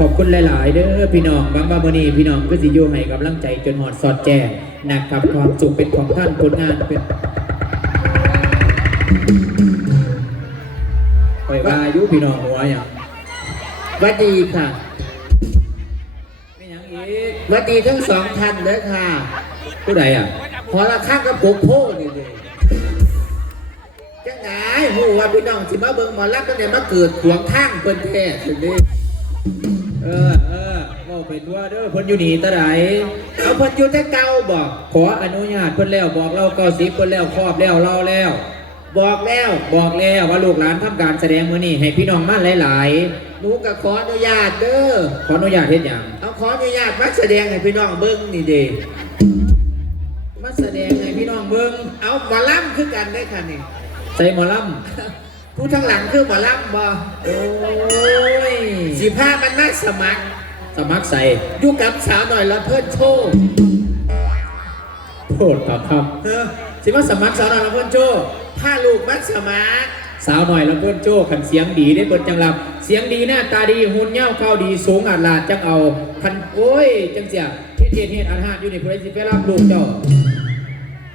ขอบคุณหลาย ๆ เด้อพี่น้องบางบางวันนี้พี่น้องก็สิอยู่ให้กำลังใจจนหอดสอดแจ้งนะครับความสุขเป็นของท่านผลงานเป็นปล่อยว่าอายุพี่น้องหัวอย่างวัดดีค่ะไม่หยังอีกวัดดีทั้งสองท่านเลยค่ะผู้ใดอะพอละข้างกับผมโพนี่เลยจังไงหูว่าพี่น้องสิมาเบิ่งหมอลักตั้งแต่มาเกิดขวางทางเพิ่นแท้สุดนี้ เออเออเว่าเป็นว่าเด้อเพิ่นอยู่นี่ตะไดเอาเพิ่นอยู่แต่เก่าบอกขออนุญาตเพิ่นแล้วบอกเราเก้าสิบเพิ่นแล้วครอบแล้วเล่าแล้ว บอกแล้วบอกแล้วว่าลูกหลานทำการแสดงมื้อนี้ให้พี่น้องมาหลายหนูก็ขออนุญาตเด้อๆ ขออนุญาตเฮ็ดหยังเอาขออนุญาตมาแสดงให้พี่น้องเบิ่งนี่เด้มาแสดงให้พี่น้องเบิ่งเอาหมอลำคือกันได้ค่ะนี่ใส่หมอล ผู้ทั้งหลังคือหมอลำบ่ำโอ้ยสิพามันมาสมัคร สมัครใส่อยู่กับสาวหน่อยแล้วเพิ่นโชว์โทษครับครับเออสิมาสมัครสาวน้อยละเพิ่นโจ้พาลูกมาสมัครสาวหน่อยละเพิ่นโจ้คันเสียงดีได้เปิดจังรับเสียงดีหน้าตาดีหุ่นเย้าเข้าดีสูงอาดลาดจังเอาคันโอ้ยจังเสียเฮ็ดเฮ็ดเฮ็ดอาหารอยู่นี่ผู้ใดสิไปรับลูกเจ้า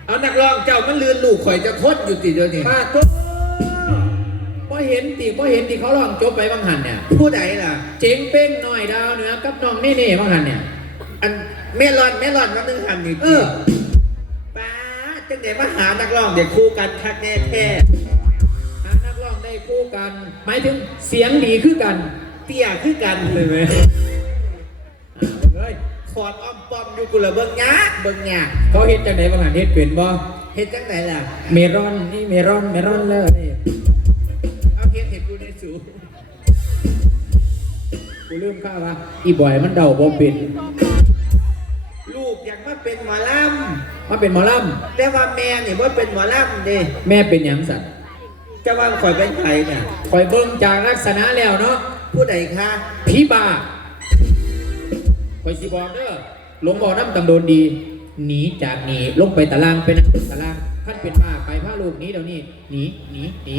เอานักร้องเจ้ามันลืนลูกข่อยจะคดอยู่ติเดียวนี่ป้าโจ้บ่ เห็นติบ่เห็นที่เขาร้องจบไปบางหันเนี่ยผู้ใดล่ะ เจ๋งเป้งหน่อยดาวเหนือกับน้องนี่นี่บางหันเนี่ย อันเมลอนเมลอนมันนึงทำนี่เออป้าจังไหนมาหานักร้องเด็กคู่กันคักแน่แท้หานักร้องได้คู่กันหมายถึงเสียงดีคือกัน เตี้ยคือกันเลยไหมอ่าเฮ้ยขอดอ้อมป้อมอยู่กุละเบิ่งยากเบิ่งยากเขาเฮ็ดจังไดบางหันเฮ็ดเป็นบ่เฮ็ดจังไหนล่ะ เมรอนนี่เมรอนเมรอนเลย ลืมข้าวว่าอีบอยมันเดาบ่เป็นลูกอยากมาเป็นหมอลมาเป็นหมอลำแต่ว่าแม่นี่ว่าเป็นหมอลำเด้ำแม่เป็นหยังสัตว์จะว่าข่อยเป็นไผเนี่ยคอยเบิ่งจากลักษณะแล้วเนาะผู้ใดคะผีบ้าคอยสิบอกเด้อหลวงบ่อน้ำตำโดนดี หนีจากหนีลงไปตารางไปนั่งบนตารางท่านเป็นบ้าไปพาลูกหนี้เดี๋ยวนี้หนีหนีหนี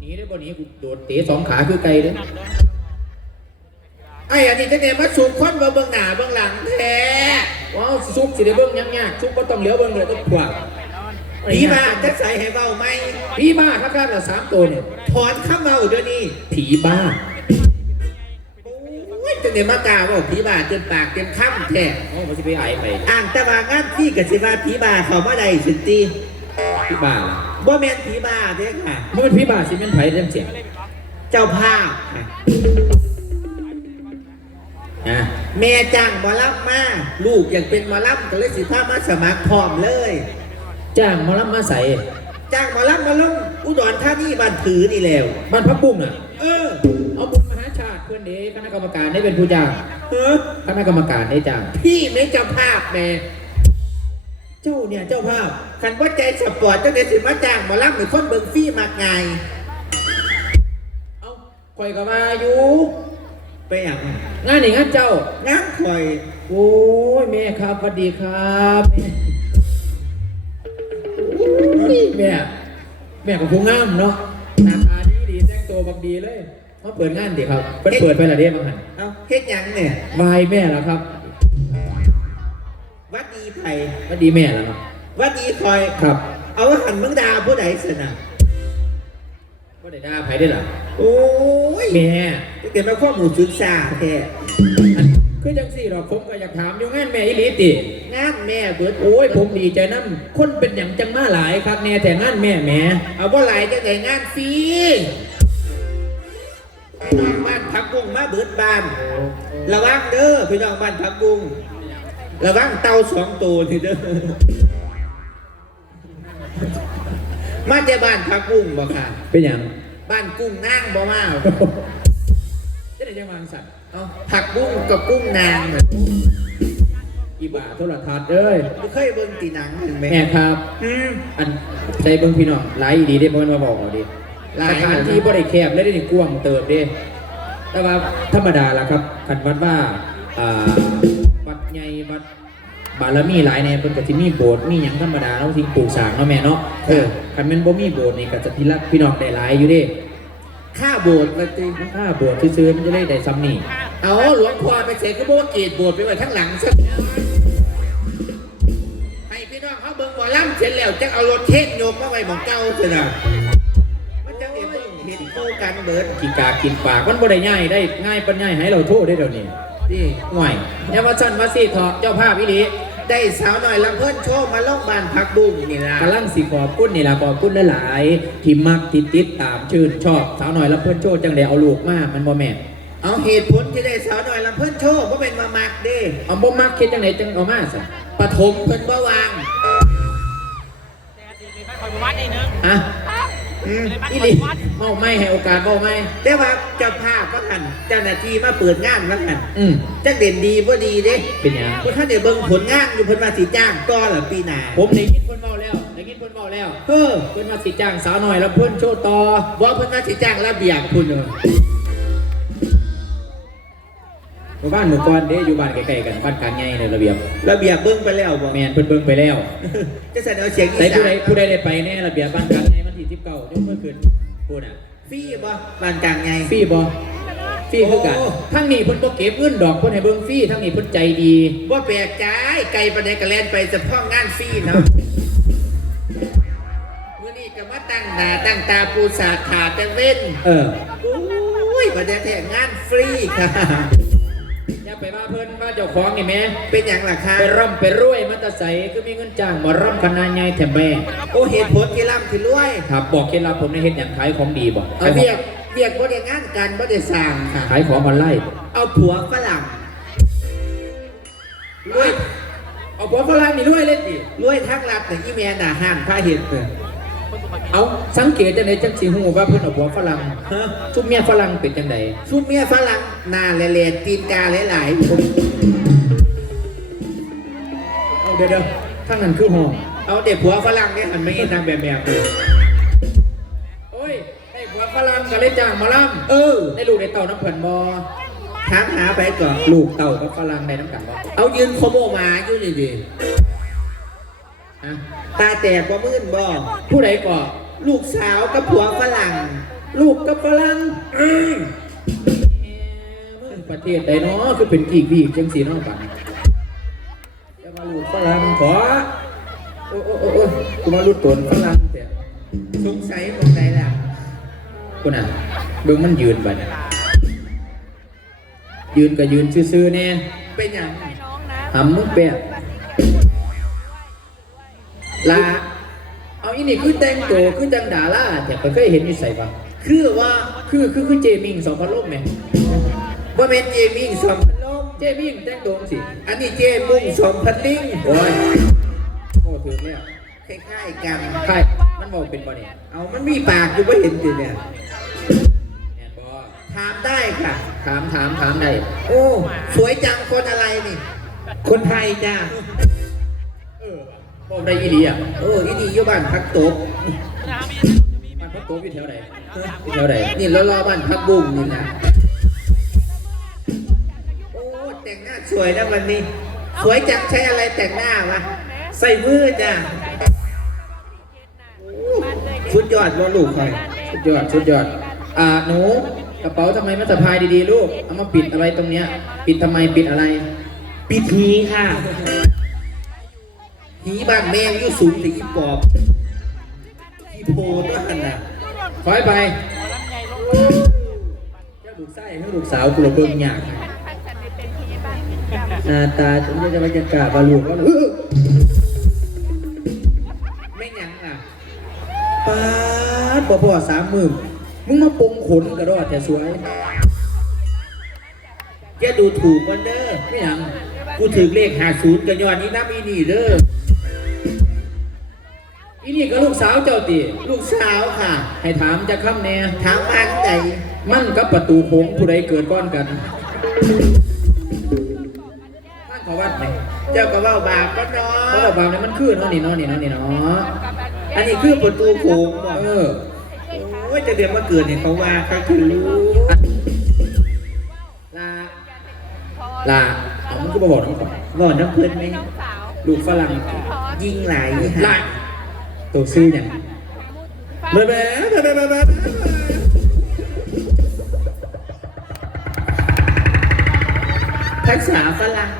หนีได้บ่หนีกูโดดเตะสองขาคือไกลเด้อ ไอ้อันนี้จังไหนมาสูบคนมาเบิ่งหน้าเบิ่งหลังแท้ว้าวซุกสิได้เบิ่งยังยากซุกบ่ต้องเหลียวเบิ่งเลยต้องขวางผีมาจะใส่ให้เบาไหมผีบ้าครับครับละสามตัวเนี่ยถอนข้าเมาเดี๋ยวนี้ผีบ้าโอ้ยจังไหนมากล่าวว่าผีบาเต็มปากเต็มคำแท้โอ้มันสิไปไอไปอ่างแต่ว่างานที่กับสิว่าผีบาเขามาได้สิตีผีบ้าล่ะบ่แม่นผีบาเด้อค่ะมันเป็นผีบ้าสิแม่นไผเรื่องเสียงเจ้าภาพค่ะอะ แม่จ้างหมอลับมา ลูกอยากเป็นหมอลับก็เลยสิพามาสมัครพร้อมเลย จ้างหมอลำมาใส่จ้างหมอลับมาลงอุดรธานีบ้านถือนี่แล้ว บ้านพักบุ้งอะ เออเอาบุญมหาชาติเพื่อนเด้คณะกรรมการได้เป็นผู้จ้างเออคณะกรรมการได้จ้างพี่ไม่เจ้าภาพแม่เจ้าเนี่ยเจ้าภาพคันว่าใจสปอร์ตจังได๋สิมาจ้างหมอลับหรือคนเบิ่งฟรีมากไงเอาคอยกับมาอยู่ ไปหยังงานนี่งานเจ้างานคอยโอ้ยแม่ครับสวัสดีครับแม่โอ้ยแม่แม่ของผู้งามเนาะหน้าตาดีดีแต่งตัวบักดีเลยมาเปิดงานดิครับเปิดเปิดไปละเด้บางหันเอาเฮ็ดหยังเนี่ยบายแม่แล้วครับวัดดีไผสวัสดีแม่แล้วครับวัดดีคอย ครับ เอาว่าหันมึงดาผู้ใดสนะ ก็ได้ด่าไผได้ล่ะโอ้ยแม่เกิดมาข้อมูลศึกษาแท้อันคือจังสี่หรอกผมก็อยากถามอยู่งานแม่อีหลีติงานแม่เบิดโอ้ยผมดีใจน้ำคนเป็นอย่างจังมาหลายครับแน่แต่งานแม่แหม่เอาบ่หลายจังไดงานฟรีพี่น้องบ้านพักบุ้งมาเบิดบ้าน ระวังเด้อพี่น้องบ้านพักบุ้งระวังเต่าสองตัวนี่เด้อมาแต่บ้านพักบุ้งบ่ค่ะเป็นอย่าง บ้านกุ้งนางบ่มาจะได้ยังวางสัตว์เอาผักบุ้งกับกุ้งนางน่ะอีบ่าโทรทัศน์เอ้ยบ่เคยเบิ่งตีหนังเห็นไหมแม่ครับ อืมอันใจเบิ่งพี่น้องหลายอีดีได้บ่แม่นมาบอกเอาดิหลายสถานที่บ่ได้แคบและได้กว้างเติบเด้แต่ว่าธรรมดาล่ะครับคันวัดว่าอ่าวัดใหญ่วัด บารมีหลายแน่เพิ่นก็สิมีโบสถ์มีหยังธรรมดาเนาะที่ปลูกสร้างเนาะแม่เนาะเออคันแม่นบ่มีโบสถ์นี่ก็จะพี่รักพี่น้องได้หลายอยู่เด้ค่าโบสถ์มาจริงข้าบวชซื้อๆมันจะได้ได้ซ้ำนี่เอาหลวงพ่อไปเสกก็บอกว่าเกตโบสถ์ไปไว้ทั้างหลังซะให้พี่น้องเขาเบิ่งหมอลำเสร็จแล้วจะเอารถเทศโยมมาไว้หมองเก่าเถอะนะมันจะเห็นเบิ่งเห็นโตกันเบิดกินกากินปากมันบ่ได้ง่ายได้ง่ายปัญญาให้เราโทษได้เดี๋ยวนี้ นี่ห่วยอย่ามาสั่นมาสิเถอะเจ้าภาพอีหลีได้สาวหน่อยลำเพิ่นโชว์มาโรงพยาบาลพักบุ้งนี่ล่ะกำลังสิขอบคุณนี่ล่ะขอบคุณหลายๆที่มักที่ติดตามชื่นชอบสาวหน่อยรับเพื่อนโชว์จังไดเอาลูกมามันบ่แม่นเอาเหตุผลที่ได้สาวหน่อยลำเพิ่นโชว์เพราะเป็นมามักเด้เอาบ่มักคิดจังไดจังเอามาซะปฐมเพิ่นบ่วางอะ อืมอีหลีเมาไม่ให้โอกาสเมาไม่แต่ว่าเจ้าภาพก็หันเจ้าหน้าที่มาเปิดงานว่าหันอืมจักเด่นดีบ่ดีเด้เป็นหยังพวกท่านเดี๋ยวเบิ่งผลงานอยู่เพิ่นมาสิจ้างต่อเหรอปีหน้าผมได้ยินเพิ่นเมาแล้วได้ยินเพิ่นเมาแล้วเออเพิ่นมาสิจ้างสาวหน่อยรับเพื่อนโชว์ต่อว่าเพิ่นมาสิจ้างระเบียบคุณเนาะหมู่บ้านหมู่กรเด้อยู่บ้านใกล้ๆกันบ้านกลางใหญ่ในระเบียบระเบียบเบิ่งไปแล้วบ่แม่นเพิ่นเบิ่งไปแล้วจะเสนอเสียงอีใส่สาผู้ใดนผู้ใดได้ไปแน่ระเบียบบ้านกลางให ญ่วันที่19ยกมือขึ้นพูดน่ะฟรีบ่บ้านกลางไง ฟรีบ่ฟรีคือกันโอ้ ทั้งนี้เพิ่นบ่เก็บเงินดอกเพิ่นให้เบิ่งฟรีทั้งนี้เพิ่นใจดีว่าแปลกใจไกลปานใดก็แล่นไปเฉพาะงานฟรีเนาะมื้อนี้ก็มาตั้งหน้าตั้งตาปูสาดขาแต่เว้นเออ โอ้ยประเดี๋ยวแท้งานฟรีค่ะอย่า ไปว่าเพิ่นว่าเจ้าของนี่แหม่เป็นอย่างล่ะคะไปร่ำไปรวยมันจะใสคือมีเงินจ้างมาร่ำคณะใหญ่แถมแม่โอ้เหตุผลที่ร่ำที่รวยครับบอกเคล็ดลับผมในเฮ็ดหยังขายของดีบ่เอาขายขอเรียงกเรียกว่าได้งานกันว่าได้สร้างค่ะขายของออนไลน์เอาผัวฝรั่งรวยเอาผัวฝรั่งนี่รวยเลยดิรวยทักรับแต่อีเมียน่ะห้ามพาเห็นเออ เอาสังเกตจังไดจังสิฮู้ว่าเพิ่นเอาผัวฝรั่งฮะซุมเมียฝรั่งเป็นจังไดชุดเมียฝรั่งหน้าเละๆตีนกาหลายๆผมเอาเดี๋ยวๆทางนั้นคือห้องเอาเด็กผัวฝรั่งเนี่ยมันไม่นางแบบแบบเลยโอ้ยได้ผัวฝรั่งก็เลยจ้างหมาล่ำเออได้ลูกได้เต่าน้ำเพิ่นบ่ถามหาไปก่อนลูกเต่ากับฝรั่งได้น้ำกันบ่เอายืนโคโมมาอยู่นี่ดิฮะ ตาแตกว่ามื่นบ่ผู้ใดก่อลูกสาวกับผัวฝรั่ง ลูกกับฝรั่งอืมประเทศใดเนาะคือเป็นกีกวีกจังสีเนาะบัดนี้จะมาลูกฝรั่งขอโอ้โอ้โอ้โอ้กูมาลูกตนฝรั่งแต่สงสัยตรงไหนล่ะกูน่ะเบิ่งมันยืนบัดนี้ยืนก็ยืนซื่อๆแน่เป็นอย่างหำมึงแปะ ลาเอาอีนี่คือแต่งตัวคือจังดาราแต่ก็เคยเห็นนิสัยปะคือว่าคือคือคือเจมิงสองพันโลกไหมว่าเป็นเจมิ่งสองพันลมเจมิงแต่งตัวสิอันนี้เจมุ่งสองพันลิงโอ้ยโอ้ถึงแล้วคล้ายๆกันใครมันบอกเป็นบ่เนี่ยเอามันมีปากอยู่ไม่เห็นสิเนี่ยแอนบอถามได้ค่ะ ถามถามถามได้ โอ้ สวยจังคนอะไรนี่ คนไทยจ้าเออ บอกได้อีหลีอะโอ้อีนี่อยู่บ้านพักตกมันพักตัวอยู่แถวไหนอยู่แถวไหนนี่รารอบ้านพักบุ้งนี่นะโอ้แต่งหน้าสวยนะวันนี้ สวยจังใช้อะไรแต่งหน้าวะใส่มือจ้ะโอ้สุดยอดว่าลูกคอยสุดยอดสุดยอดอ่าหนูกระเป๋าทำไมไม่สะพายดีๆลูกเอามาปิดอะไรตรงเนี้ย ปิดทำไมปิดอะไร ปิดหีค่ะ หีบ้านแมงอยู่สูงถึงอีปอบอีโพด้วยกันน่ะถอยไปเจ้าลูกไส้ให้ลูกสาวกูระเบิงยากหน้าตาฉันจะมาจะกล้าบาลูกแล้วไม่หยังอะปาดบ่พอสามหมื่นมึงมาปงขนกระดอดแต่สวยจะดูถูกมันเด้อไม่ยังกูถึงเลขหาศูนย์กับยอดนี้น้ำอีนี่เด้อ นี่ก็ลูกสาวเจ้าติลูกสาวค่ะ ให้ถามจะค้ำแน่ถามมันใจมันกับประตูโค้งผู้ใดเกิดก้อนกันท่านขอวัดไหมเจ้าก็เว่าบาปก็เนาเพราะะว่าบางเนี่ยมันคือเนาะนี่เนาะนี่เนาะนี่เนาะอันนี้คือประตูโค้งบ่เออโอ้ยจะเดือนมาเกิดเนี่ยเขาว่าเขาคือรู้ลาลาเอามันก็มาบอกน้องก่อนบอกน้ำเพื่อนไหมลูกฝรั่งยิงไหลลา ตัวซื้ออย่างแม่แม่แม่แม่แม่ภาษาฝรั่ง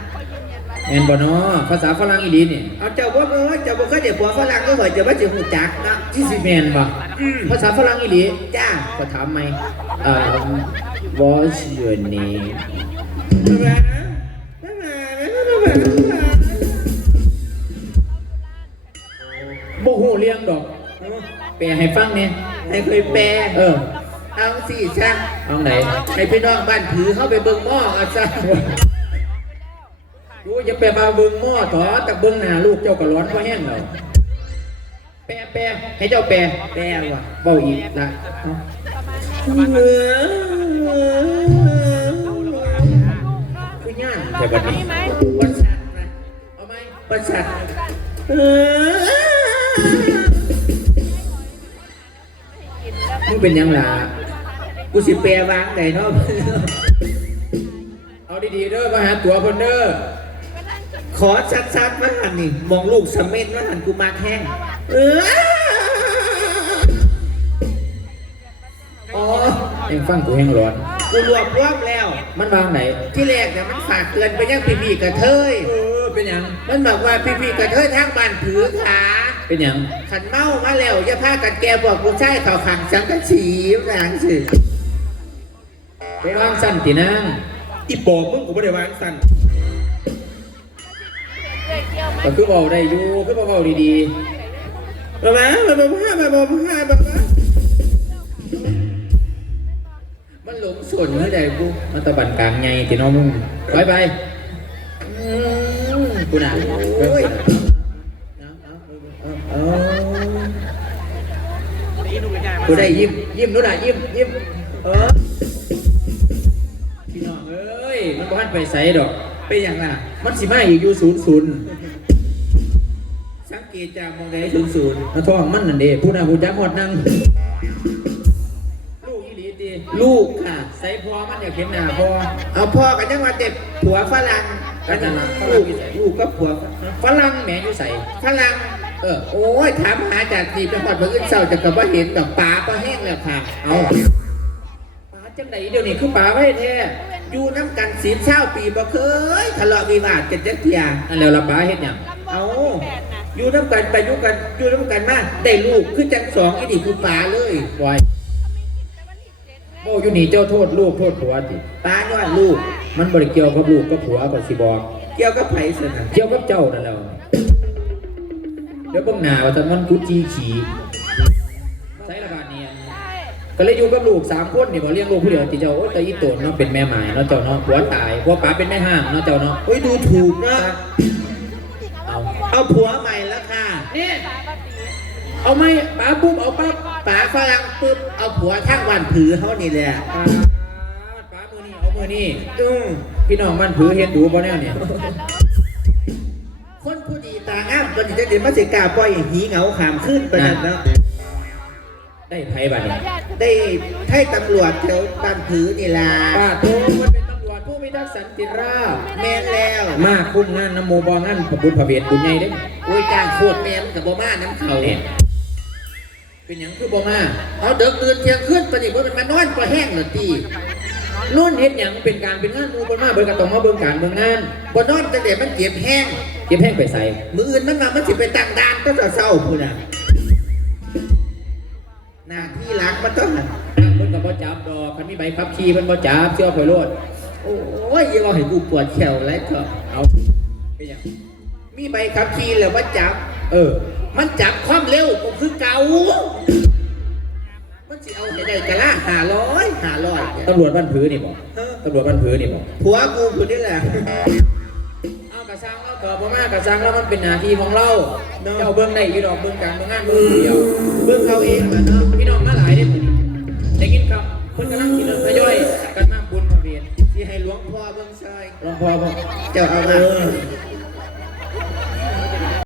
แอนบอนอภาษาฝรั่งอีดีเนี่ยเอาเจ้าว่าเออเจ้าวกแค่เด็กผัวฝรั่งก็เหรอเจ้าว่จะหูจักนะที่สิแมนบ่ภาษาฝรั่งอีดีจ้าก็ถามไหมเอ่อ what's your name แม่แม่แม่แม่ รื่องดอก แปลให้ฟังเนี่ยให้เคยแปลเออ เอาสิช่างเอาไหนให้พี่น้องบ้านถือเข้าไปเบิ่งหม้อเอาซะดูอย่าไปมาเบิ่งหม้อถอแต่เบิ่งหน้าลูกเจ้าก็ร้อนเพราะแห้งแล้วแปลแปลให้เจ้าแปลแปลว่ะเบ้าอีกละเอาคือย่านแต่บัดนี้ประชัดนะเอาไหมประชัด มึงเป็นหยังล่ะกูสิแปลวางไหนเนาะเอาดีๆเด้อมาหาตัวเพิ่นเด้อขอชัดๆว่าหันนี่มองลูกสะเม็ดว่าหันกูมาแห้งเอออ๋อเอ็งฟังกูแห้งร้อนกูรวบรวมแล้ว มันวางไหน ที่แรกเนี่ยมันฝากเตือนไปยังพี่พี่ๆกระเทยเออเป็นหยังมันบอกว่าพี่พี่ๆกระเทยทางบ้านถือขา เป็นหยังขันเมามาแล้วอย่าพากันแกบอกกูใช่เขาขังสังกะสีนางสิไปวางสั้นตินางอีปอบมึงกูไม่ได้วางสั่นก็คือเบาได้อยู่คือเบาๆดีมาบ้ามาบ้ามาบ้ามาบ้าบ้ามันหลงส่วนเมื่อใดกูๆมันตะบันกลางไงติน้องมึงไปไปอืมกูน่ะ โอ้ย เออ กูได้ยิ้มยิ้มนู้นน่ะยิ้มยิ้มเออพี่น้องเอ้ยมันบ้านไปใส่ดอกเป็นอย่างน่ะมันสิมาอีกอยู่ศูนย์ศูนย์สังเกตจากมองได้ศูนย์ศูนย์มาท้องมันนั่นเด้ผู้น่ะผู้จักหอดนั่งลูกอีหลีติลูกค่ะใส่พอมันอยากเห็นหน้าพอเอาพ่อกันยังว่าเด็กผัวฝรั่งก็จะมาฝรั่ลูงกที่ไหนลูกก็ผัวฝรั่งแหมอยู่ใส่ฝรั่ง เออโอ้ยถามหาจากทีไปหอดเมื่อกี้เศร้าจะกับว่าเห็นดอกป่าก็แห้งแล้วค่ะ เอาป๋าจังไดเดี๋ยวนี้คือป๋าไว้แท้อยู่น้ำกันศีเศร้าปีบ่เคยทะเลาะวิวาทกันจักเทียอันแล้วละป๋าเฮ็ดหยังเอาอยู่น้ำกันไปอยู่กันอยู่น้ำกันมาได้ลูกคือจังสองไอ้นี่คือป่าเลยไว้โมอยู่นี่เจ้าโทษลูกโทษผัวติป่าย้อนลูก มันบ่ได้เกี่ยวกับลูกกับผัวก็สิบอก เกี่ยวกับไผ่สนะเกี่ยวกับเจ้านั่นแหล้ว เดี๋ยวเบิ่งหน้าว่าแต่มันกุจีขี่ใส่ละบาดนี้ก็เลยอยู่กับลูกสามคนนี่บ่เลี้ยงลูกผู้เดียวติเจ้าโอ้ยแต่อีโตนเนาะเป็นแม่หมายเนาะเจ้าเนาะผัวตายผัวป๋าเป็นแม่ห้างเนาะเจ้าเนาะโอ้ยดูถูกนะ เอาเอาผัวใหม่แล้วค่ะ นี่ เอาไหมป๋าปุ๊บเอาปั๊บป่าฝรั่งปุ๊บเอาผัวทั้งวันผือเขานี่แหละป๋าป๋ามือนี่เอามือนี่อืมพี่น้องมันผือเฮ็ดดูบ่แน่เนี่ย จะเดี๋ยวมาสิกล้าปล่อยให้หีเหงาขามขึ้นไปนั่นแล้วได้ไผบัดนี้ได้ให้ตำรวจแถวบ้านผือนี่ล่ะป้าโตมันเป็นตำรวจผู้พิทักษ์สันติราษฎร์แม่นแล้ว มาคุ้มงานน้ำโมบองานพระบุญพระเวทบุญใหญ่เด้โอ้ยจ้างโคตรแม่นกับบ่มาน้ำเขาเนี่ยเป็นหยังคือบ่มาเอาเดิกตื่นเที่ยงคืนปะนี่ว่ามันมานอนปะแห้งเหรอตี นู่นเฮ็ดหยังเป็นการเป็นงานหมู่เพิ่นมาเบิ่งก็ต้องมาเบิ่งการเบิ่งงานบ่นอนจังเดี๋ยวมันเจ็บแห้ง เก็บแห้งไปใส่มืออื่นมันมามันสิไปตั้งด่านก็จะเศร้าพูดน่ะหน้าที่หลักมันต้องเพิ่นก็บ่จับดอกคันมีใบขับขี่เพิ่นบ่จับเชื่อข่อยโลดโอ้ยอย่าเอาให้กูปวดแขวไรเถอะเอาเป็นหยังมีใบขับขี่แล้วว่าจับ เออ มันจับความเร็วก็ ตำรวจบ้านผือนี่บ่เออตำรวจบ้านผือนี่บ่ผัวกูคนนี้แหละ เอากระซังเราเกิดบ่มากระซังแล้วมันเป็นหน้าที่ของเราเนาะเจ้าเบิ่งได้อยู่ดอกเบิ่งการเบิ่งงานเบิ่งผู้เดียว เบิ่งเขาเองมันเนาะพี่น้องมาหลายเด้อมื้อนี้ได้ยินครับเพิ่นกำลังสิเริ่มทยอยกันมาบุญพระเวทที่ให้หลวงพ่อเบิ่งซอยหลวงพ่อบ่เจ้าเอามา